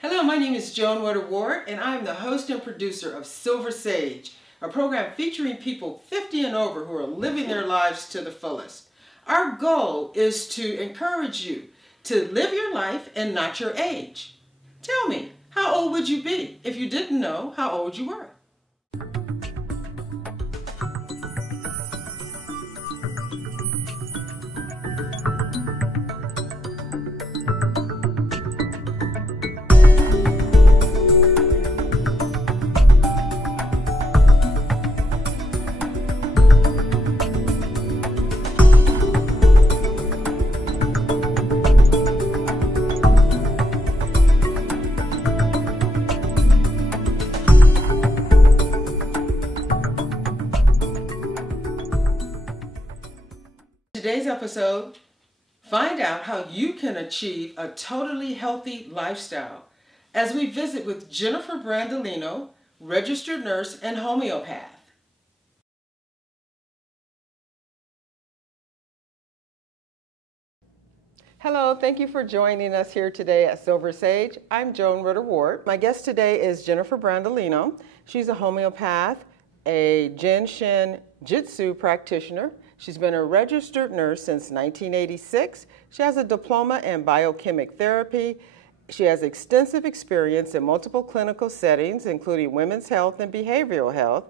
Hello, my name is Joan Rudder-Ward, and I am the host and producer of Silver Sage, a program featuring people 50 and over who are living their lives to the fullest. Our goal is to encourage you to live your life and not your age. Tell me, how old would you be if you didn't know how old you were? Today's episode, find out how you can achieve a totally healthy lifestyle as we visit with Jennifer Brandolino, registered nurse and homeopath. Hello, thank you for joining us here today at Silver Sage. I'm Joan Rudder-Ward. My guest today is Jennifer Brandolino. She's a homeopath, a Jin Shin Jyutsu practitioner. She's been a registered nurse since 1986. She has a diploma in biochemic therapy. She has extensive experience in multiple clinical settings, including women's health and behavioral health.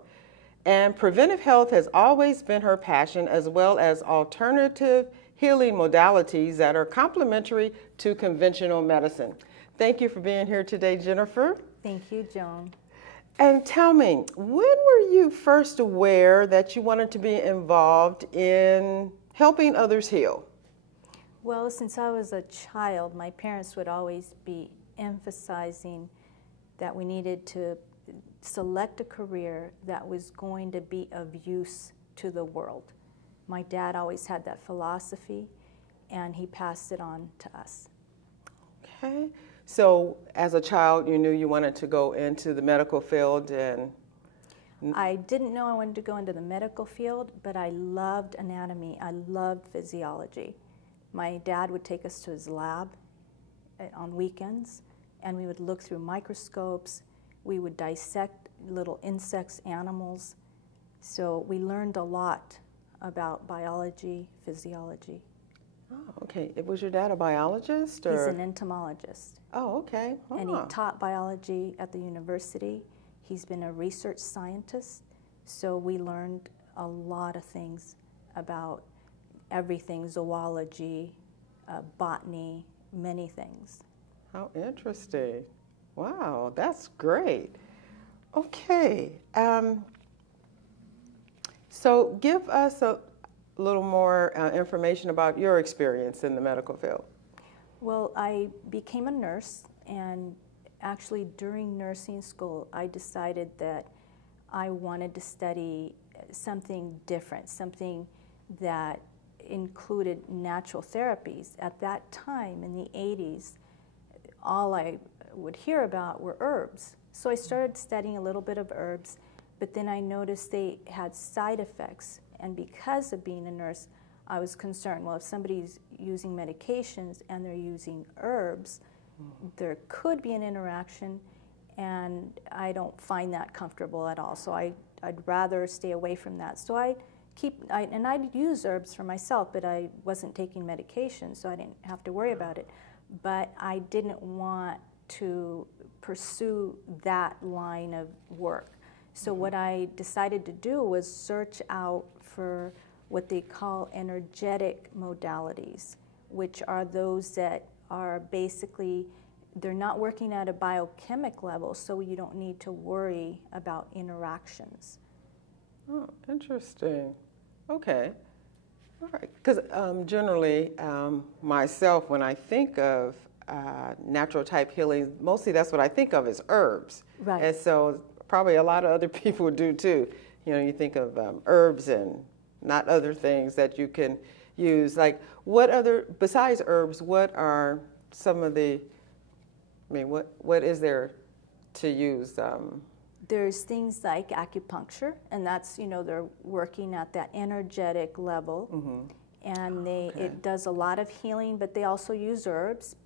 And preventive health has always been her passion, as well as alternative healing modalities that are complementary to conventional medicine. Thank you for being here today, Jennifer. Thank you, Joan. And tell me, when were you first aware that you wanted to be involved in helping others heal? Well, since I was a child, my parents would always be emphasizing that we needed to select a career that was going to be of use to the world. My dad always had that philosophy, and he passed it on to us. Okay. So as a child, you knew you wanted to go into the medical field, and I didn't know I wanted to go into the medical field, but I loved anatomy. I loved physiology. My dad would take us to his lab on weekends, and we would look through microscopes. We would dissect little insects, animals. So we learned a lot about biology, physiology. Oh, okay. Was your dad a biologist? Or? He's an entomologist. Oh, okay. And he taught biology at the university. He's been a research scientist, so we learned a lot of things about everything, zoology, botany, many things. How interesting. Wow, that's great. Okay. So give us a little more information about your experience in the medical field. Well, I became a nurse, and actually during nursing school, I decided that I wanted to study something different, something that included natural therapies. At that time, in the 80s, all I would hear about were herbs. So I started studying a little bit of herbs, but then I noticed they had side effects. And because of being a nurse, I was concerned, well, if somebody's using medications and they're using herbs, there could be an interaction, and I don't find that comfortable at all. So I'd rather stay away from that. So I'd use herbs for myself, but I wasn't taking medication, so I didn't have to worry about it. But I didn't want to pursue that line of work. So what I decided to do was search out for what they call energetic modalities, which are those that are basically, they're not working at a biochemic level, so you don't need to worry about interactions. Oh, interesting. Okay. All right. Because generally, myself, when I think of natural type healing, mostly that's what I think of as herbs. Right. And so probably a lot of other people do too. You know, you think of herbs and not other things that you can use. Like, what other, besides herbs, what are some of the, what is there to use? There's things like acupuncture, and that's, they're working at that energetic level. Mm-hmm. And it does a lot of healing, but they also use herbs.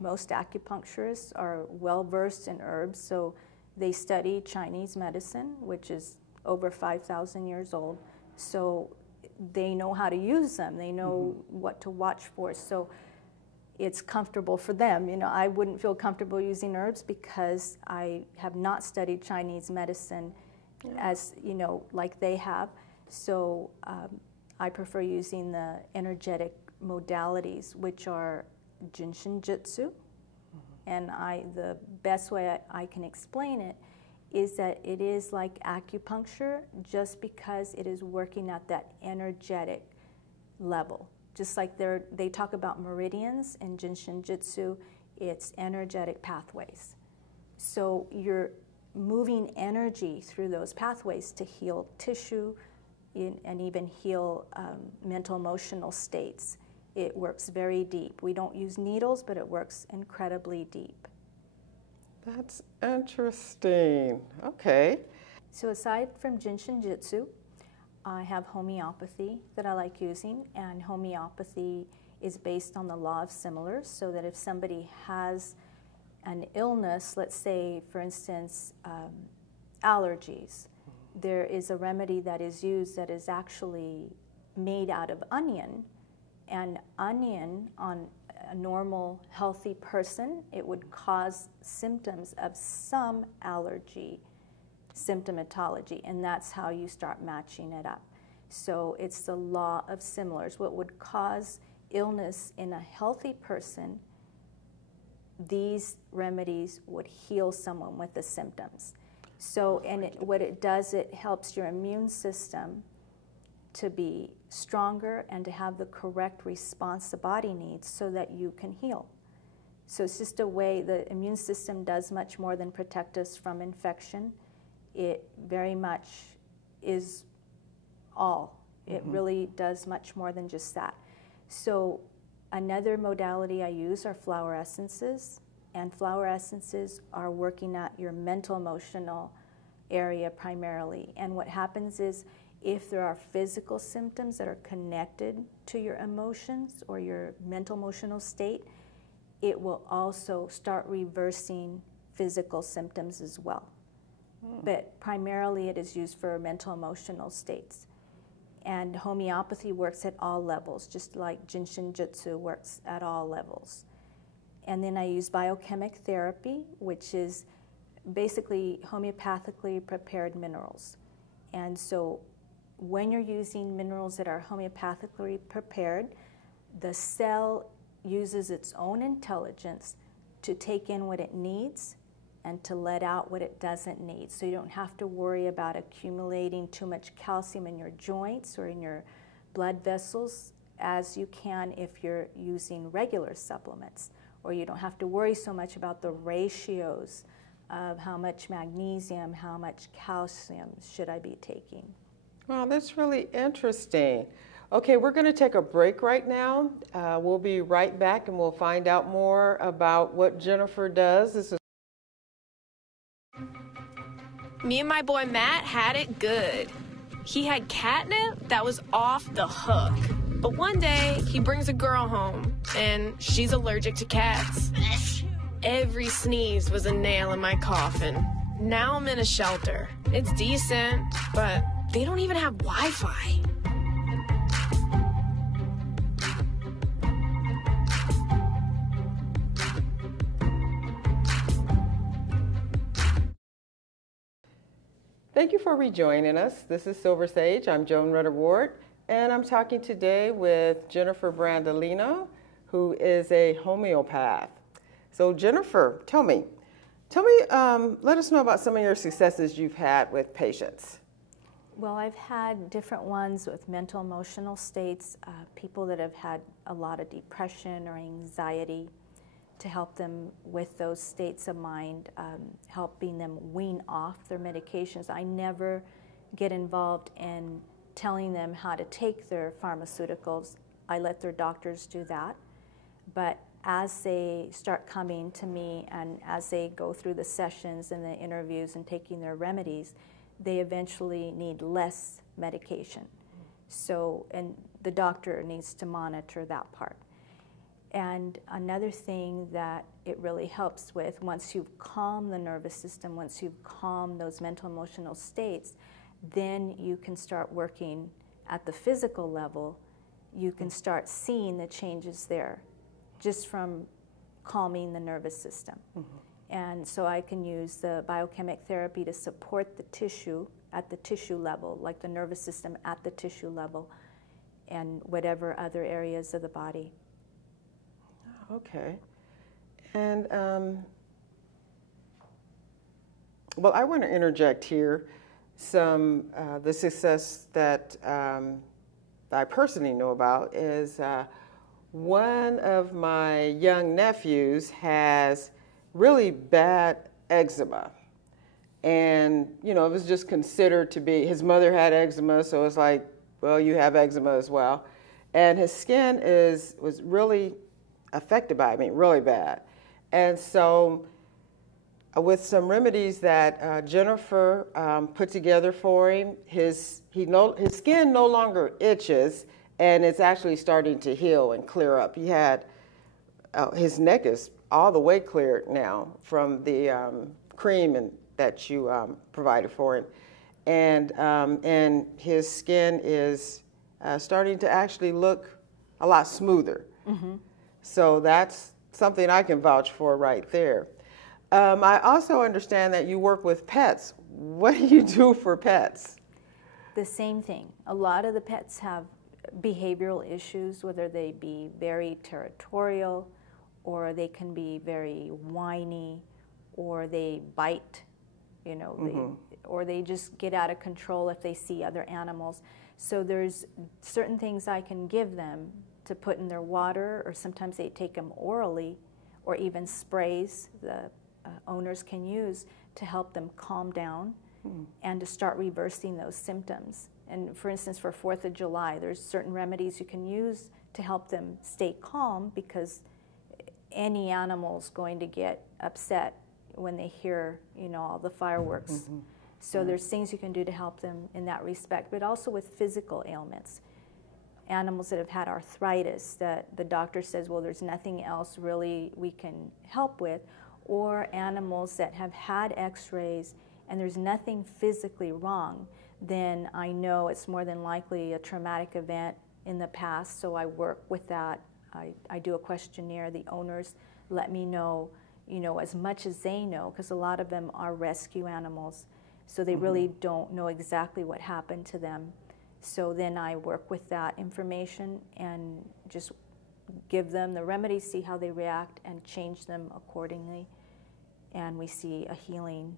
most acupuncturists are well versed in herbs, so they study Chinese medicine, which is over 5,000 years old. So they know how to use them. They know what to watch for. So it's comfortable for them. You know, I wouldn't feel comfortable using herbs because I have not studied Chinese medicine as, you know, like they have. So I prefer using the energetic modalities, which are Jin Shin Jyutsu. And the best way I can explain it is that it is like acupuncture just because it is working at that energetic level. Just like they talk about meridians in Jin Shin Jyutsu, it's energetic pathways. So you're moving energy through those pathways to heal tissue and even heal mental emotional states. It works very deep. We don't use needles, but it works incredibly deep. That's interesting. Okay. So aside from Jin Shin Jyutsu, I have homeopathy that I like using, and homeopathy is based on the law of similars, so that if somebody has an illness, let's say, for instance, allergies, there is a remedy that is used that is actually made out of onion, and onion on a normal, healthy person, it would cause symptoms of some allergy symptomatology, and that's how you start matching it up. So it's the law of similars. What would cause illness in a healthy person, these remedies would heal someone with the symptoms. So, and what it does, it helps your immune system to be stronger and to have the correct response the body needs so that you can heal. So it's just a way the immune system does much more than protect us from infection. It very much is all. It really does much more than just that. So another modality I use are flower essences, and flower essences are working at your mental emotional area primarily. And what happens is if there are physical symptoms that are connected to your emotions or your mental emotional state, it will also start reversing physical symptoms as well. But primarily it is used for mental emotional states. And homeopathy works at all levels, just like Jin Shin Jyutsu works at all levels. And then I use biochemic therapy, which is basically homeopathically prepared minerals. And so when you're using minerals that are homeopathically prepared, the cell uses its own intelligence to take in what it needs and to let out what it doesn't need. So you don't have to worry about accumulating too much calcium in your joints or in your blood vessels as you can if you're using regular supplements. Or you don't have to worry so much about the ratios of how much magnesium, how much calcium should I be taking. Wow, that's really interesting. Okay, we're going to take a break right now. We'll be right back and we'll find out more about what Jennifer does. This is Me and my boy Matt had it good. He had catnip that was off the hook. But one day, he brings a girl home, and she's allergic to cats. Every sneeze was a nail in my coffin. Now I'm in a shelter. It's decent, but they don't even have Wi-Fi. Thank you for rejoining us. This is Silver Sage. I'm Joan Rudder-Ward, and I'm talking today with Jennifer Brandolino, who is a homeopath. So Jennifer, tell me, let us know about some of your successes you've had with patients. Well, I've had different ones with mental emotional states, people that have had a lot of depression or anxiety, to help them with those states of mind, helping them wean off their medications. I never get involved in telling them how to take their pharmaceuticals. I let their doctors do that. But as they start coming to me and as they go through the sessions and the interviews and taking their remedies, they eventually need less medication. So, and the doctor needs to monitor that part. And another thing that it really helps with, once you've calmed the nervous system, once you've calmed those mental emotional states, then you can start working at the physical level. You can start seeing the changes there just from calming the nervous system. And so I can use the biochemic therapy to support the tissue at the tissue level, like the nervous system at the tissue level, and whatever other areas of the body. Okay. And, well, I want to interject here the success that I personally know about is one of my young nephews has really bad eczema. And, you know, it was just considered to be, his mother had eczema, so it's like, well, you have eczema as well. And his skin was really affected by it, I mean, really bad. And so with some remedies that Jennifer put together for him, his skin no longer itches, and it's actually starting to heal and clear up. He had, his neck is all the way cleared now from the cream that you provided for him. And his skin is starting to actually look a lot smoother. So that's something I can vouch for right there. I also understand that you work with pets. What do you do for pets? The same thing. A lot of the pets have behavioral issues, whether they be very territorial, or they can be very whiny, or they bite, you know, or they just get out of control if they see other animals. So there's certain things I can give them to put in their water, or sometimes they take them orally, or even sprays the owners can use to help them calm down and to start reversing those symptoms. And for instance, for 4th of July, there's certain remedies you can use to help them stay calm, because any animal's going to get upset when they hear, you know, all the fireworks. So there's things you can do to help them in that respect, but also with physical ailments. Animals that have had arthritis that the doctor says, well, there's nothing else really we can help with, or animals that have had x-rays and there's nothing physically wrong, then I know it's more than likely a traumatic event in the past, so I work with that. I do a questionnaire. The owners let me know, you know, as much as they know, because a lot of them are rescue animals, so they really don't know exactly what happened to them. So then I work with that information and just give them the remedies, see how they react, and change them accordingly. And we see a healing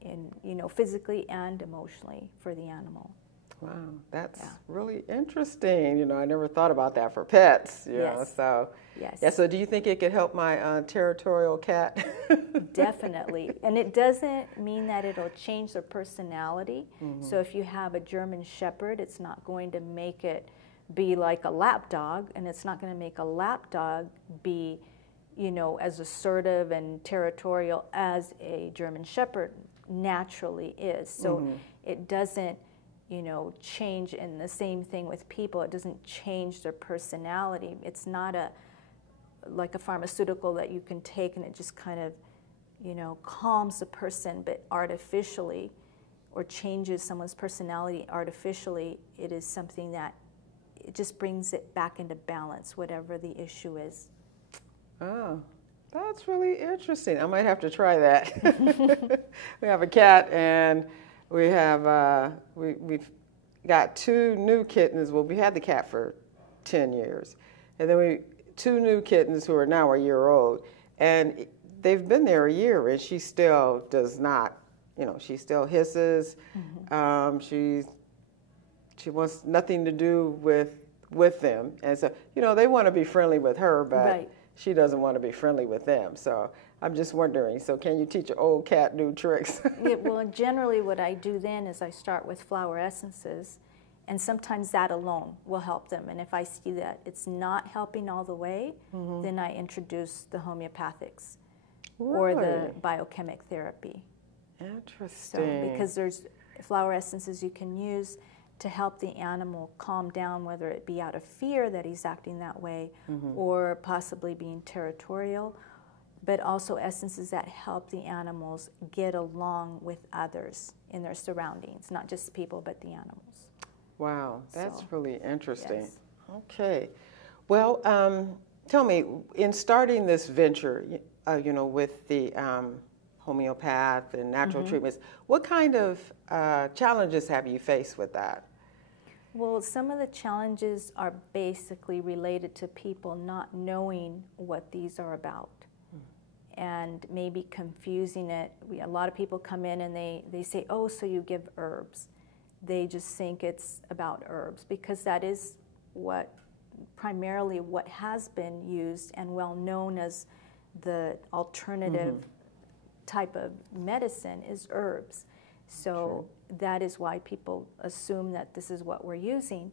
in, you know, physically and emotionally for the animal. Wow, that's really interesting. You know, I never thought about that for pets. You know, so yeah. So do you think it could help my territorial cat? Definitely, and it doesn't mean that it'll change their personality. So if you have a German Shepherd, it's not going to make it be like a lap dog, and it's not going to make a lap dog be, you know, as assertive and territorial as a German Shepherd naturally is. So it doesn't, you know, change. In the same thing with people, it doesn't change their personality. It's not like a pharmaceutical that you can take and it just kind of, you know, calms a person, but artificially, or changes someone's personality artificially. It is something that it just brings it back into balance, whatever the issue is. Oh, that's really interesting. I might have to try that. We have a cat, and we have we've got 2 new kittens. Well, we had the cat for 10 years, and then 2 new kittens who are now a year old, and they've been there a year, and she still does not, you know, she still hisses. She wants nothing to do with them, and so, you know, they want to be friendly with her, but she doesn't want to be friendly with them. So I'm just wondering, so can you teach an old cat new tricks? Yeah, well, generally what I do then is I start with flower essences, and sometimes that alone will help them. And if I see that it's not helping all the way, then I introduce the homeopathics or the biochemic therapy. Interesting. So, because there's flower essences you can use, to help the animal calm down, whether it be out of fear that he's acting that way, or possibly being territorial, but also essences that help the animals get along with others in their surroundings, not just people, but the animals. Wow, that's So, really interesting. yes. Okay. Well, tell me, in starting this venture, you know, with the homeopath and natural treatments, what kind of challenges have you faced with that? Well, some of the challenges are basically related to people not knowing what these are about and maybe confusing it. A lot of people come in and they say, oh, so you give herbs. They just think it's about herbs, because that is primarily what has been used and well known as the alternative type of medicine is herbs. So that is why people assume that this is what we're using.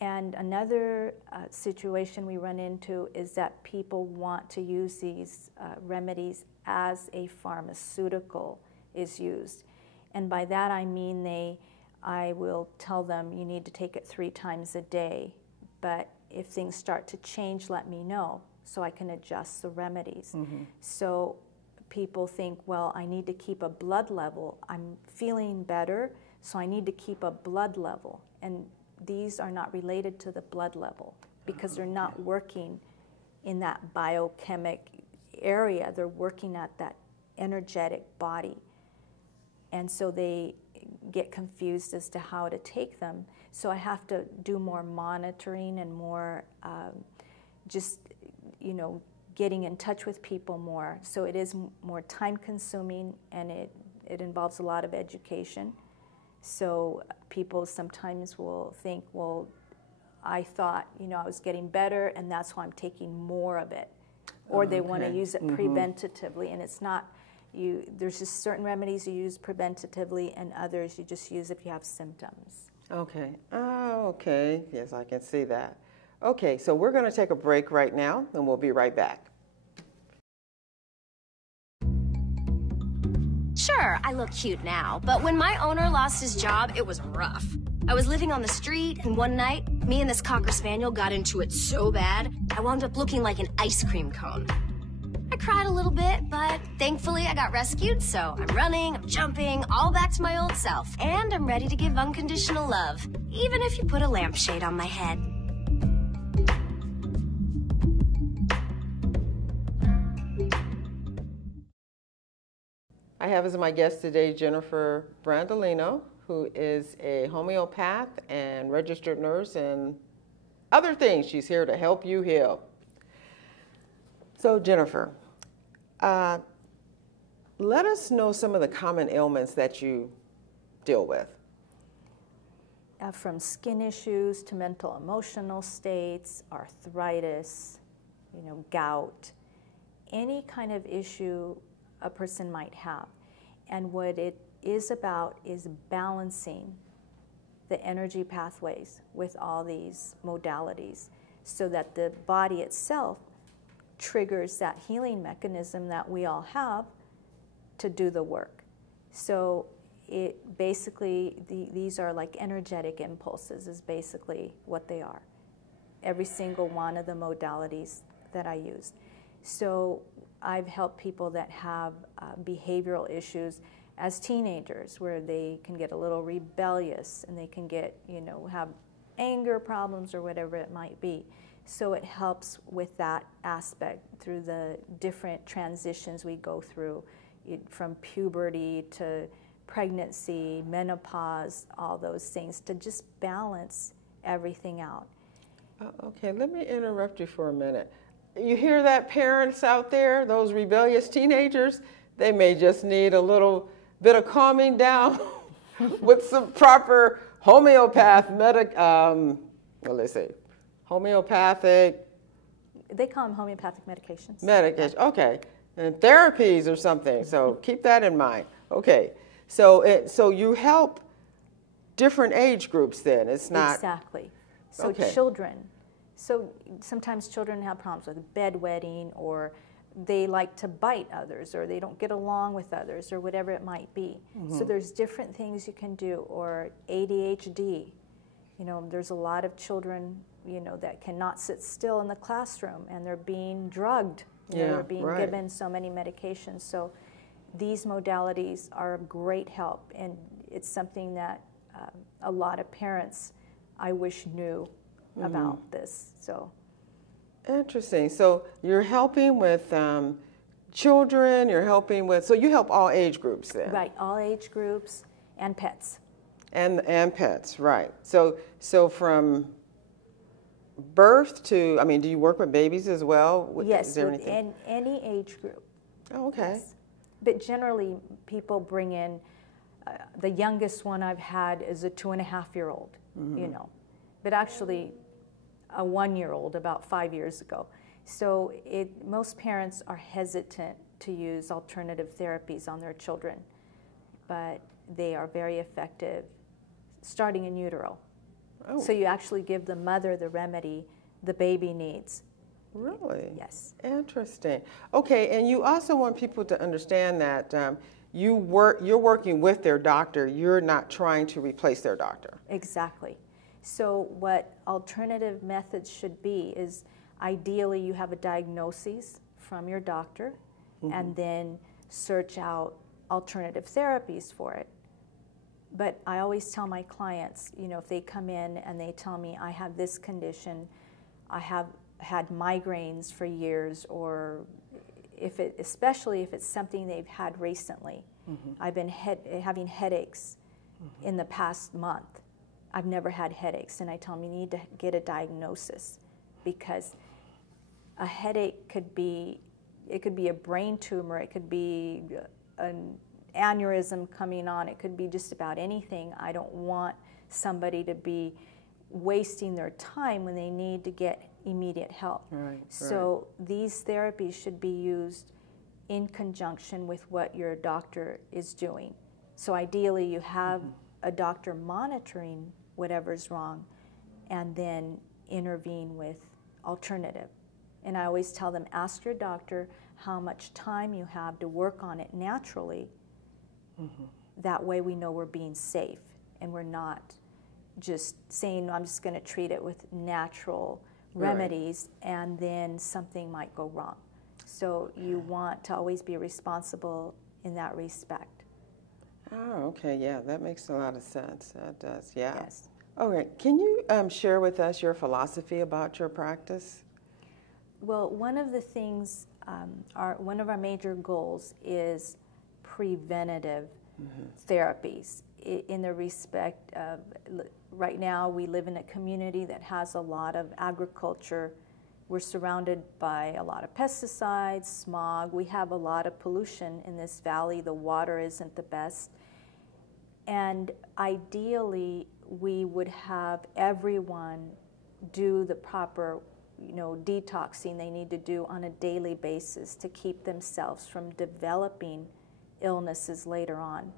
And another situation we run into is that people want to use these remedies as a pharmaceutical is used. And by that I mean I will tell them you need to take it 3 times a day, but if things start to change, let me know so I can adjust the remedies. So people think, well, I need to keep a blood level. I'm feeling better, so I need to keep a blood level. And these are not related to the blood level because they're not working in that biochemic area. They're working at that energetic body. And so they get confused as to how to take them. So I have to do more monitoring and more just, you know, getting in touch with people more. So it is more time consuming, and it involves a lot of education. So people sometimes will think, well, I thought, you know, I was getting better and that's why I'm taking more of it. Or they want to use it preventatively, and it's not. There's just certain remedies you use preventatively and others you just use if you have symptoms. Okay. Oh, okay. Yes, I can see that. Okay, so we're going to take a break right now, and we'll be right back. Sure, I look cute now, but when my owner lost his job, it was rough. I was living on the street, and one night, me and this Cocker Spaniel got into it so bad, I wound up looking like an ice cream cone. I cried a little bit, but thankfully I got rescued, so I'm running, I'm jumping, all back to my old self, and I'm ready to give unconditional love, even if you put a lampshade on my head. I have as my guest today Jennifer Brandolino, who is a homeopath and registered nurse and other things. She's here to help you heal. So Jennifer, let us know some of the common ailments that you deal with. From skin issues to mental emotional states, arthritis, you know, gout, any kind of issue a person might have. And what it is about is balancing the energy pathways with all these modalities so that the body itself triggers that healing mechanism that we all have to do the work. So it basically, these are like energetic impulses is basically what they are. Every single one of the modalities that I use. So I've helped people that have behavioral issues as teenagers where they can get a little rebellious and they can get, you know, have anger problems or whatever it might be. So it helps with that aspect through the different transitions we go through, from puberty to pregnancy, menopause, all those things, to just balance everything out. Okay, let me interrupt you for a minute. You hear that, parents out there, those rebellious teenagers? They may just need a little bit of calming down with some proper homeopathic, homeopathic. They call them homeopathic medications. Medication, okay. And therapies or something, so keep that in mind. Okay, so you help different age groups then, it's not... Exactly. So okay. Children. So sometimes children have problems with bedwetting, or they like to bite others, or they don't get along with others, or whatever it might be. So there's different things you can do, or ADHD. You know, there's a lot of children, you know, that cannot sit still in the classroom, and they're being drugged. You know, they're being given so many medications. So these modalities are of great help, and it's something that a lot of parents, I wish, knew about this. So interesting. So you're helping with children, you're helping with, so you help all age groups then? Right, all age groups and pets. And pets, right. So from birth to, I mean, do you work with babies as well? Yes, with any age group. Oh, okay. Yes. But generally, people bring in, the youngest one I've had is a 2.5-year-old, you know, but actually a 1-year-old about 5 years ago. So most parents are hesitant to use alternative therapies on their children, but they are very effective starting in utero. Oh. So you actually give the mother the remedy the baby needs. Really? Yes. Interesting. Okay, and you also want people to understand that you're working with their doctor. You're not trying to replace their doctor. Exactly. So what alternative methods should be is ideally you have a diagnosis from your doctor and then search out alternative therapies for it. But I always tell my clients, you know, if they come in and they tell me I have this condition, I have had migraines for years, or especially if it's something they've had recently. I've been having headaches in the past month. I've never had headaches, and I tell them you need to get a diagnosis, because a headache could be a brain tumor, it could be an aneurysm coming on, it could be just about anything. I don't want somebody to be wasting their time when they need to get immediate help. So these therapies should be used in conjunction with what your doctor is doing. So ideally you have a doctor monitoring whatever's wrong and then intervene with alternative. And I always tell them, ask your doctor how much time you have to work on it naturally. That way we know we're being safe and we're not just saying, I'm just going to treat it with natural remedies and then something might go wrong. So you want to always be responsible in that respect. Oh, okay, yeah, that makes a lot of sense. That does, yeah. Yes. Okay, can you share with us your philosophy about your practice? Well, one of the things, one of our major goals is preventative therapies, in the respect of, right now we live in a community that has a lot of agriculture. We're surrounded by a lot of pesticides, smog. We have a lot of pollution in this valley. The water isn't the best. And ideally, we would have everyone do the proper, you know, detoxing they need to do on a daily basis to keep themselves from developing illnesses later on.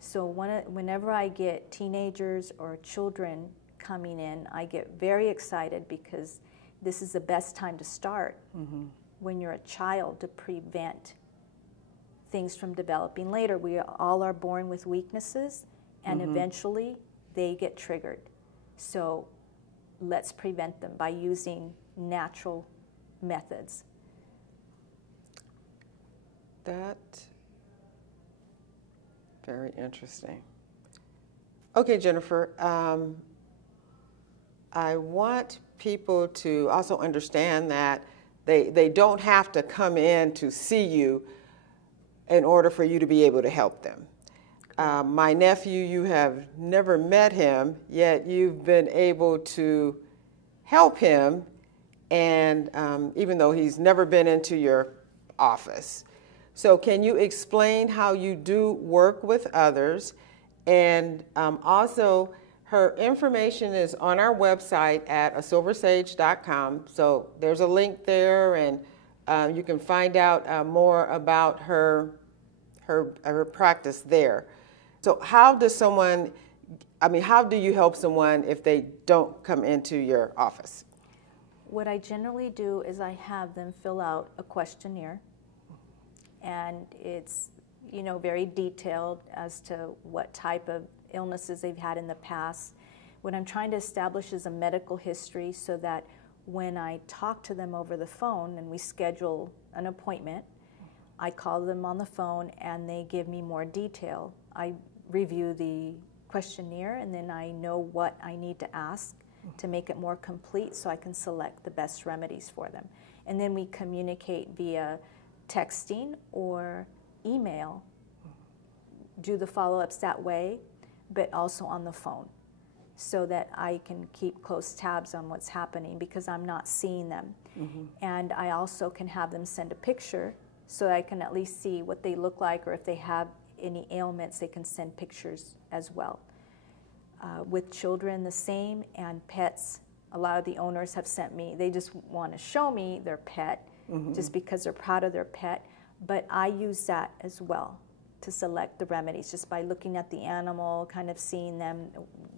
So whenever I get teenagers or children coming in, I get very excited because this is the best time to start when you're a child, to prevent things from developing later. We all are born with weaknesses, and eventually they get triggered. So let's prevent them by using natural methods. Very interesting. Okay, Jennifer, I want people to also understand that they don't have to come in to see you in order for you to be able to help them. My nephew, you have never met him, yet you've been able to help him, and even though he's never been into your office. So can you explain how you do work with others? And also, her information is on our website at asilversage.com. So there's a link there, and you can find out more about her practice there. So how do you help someone if they don't come into your office? What I generally do is I have them fill out a questionnaire, and it's, you know, very detailed as to what type of illnesses they've had in the past, What I'm trying to establish is a medical history so that when I talk to them over the phone and we schedule an appointment, I call them on the phone and they give me more detail. I review the questionnaire and then I know what I need to ask to make it more complete so I can select the best remedies for them. And then we communicate via texting or email, do the follow-ups that way, but also on the phone so that I can keep close tabs on what's happening because I'm not seeing them. And I also can have them send a picture so that I can at least see what they look like, or if they have any ailments, they can send pictures as well. With children, the same, and pets, a lot of the owners have sent me, they just want to show me their pet just because they're proud of their pet, but I use that as well to select the remedies, just by looking at the animal, kind of seeing them,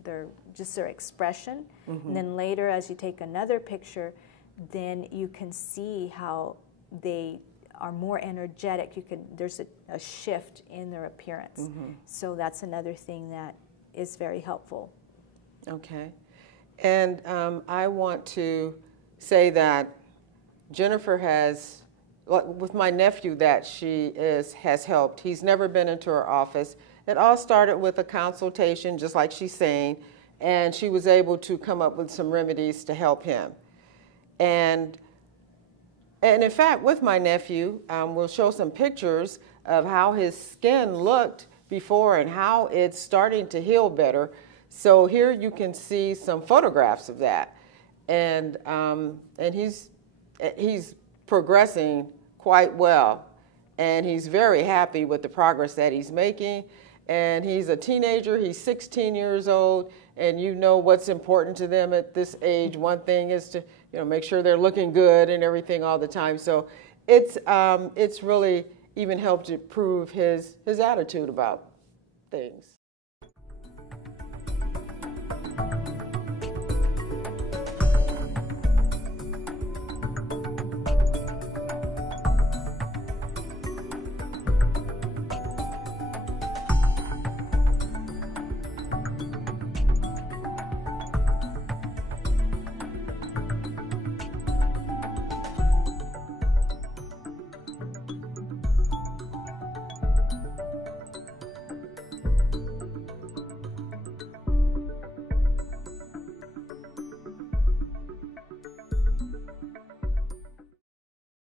their expression. And then later, as you take another picture, then you can see how they are more energetic. There's a shift in their appearance. So that's another thing that is very helpful. Okay. And I want to say that Jennifer has, with my nephew that she has helped, he's never been into her office. It all started with a consultation, just like she's saying, and she was able to come up with some remedies to help him. And in fact, with my nephew, we'll show some pictures of how his skin looked before and how it's starting to heal better. So here you can see some photographs of that. And he's progressing quite well. And he's very happy with the progress that he's making. And he's a teenager, he's 16 years old, and you know what's important to them at this age. One thing is to make sure they're looking good and everything all the time. So it's really even helped improve his attitude about things.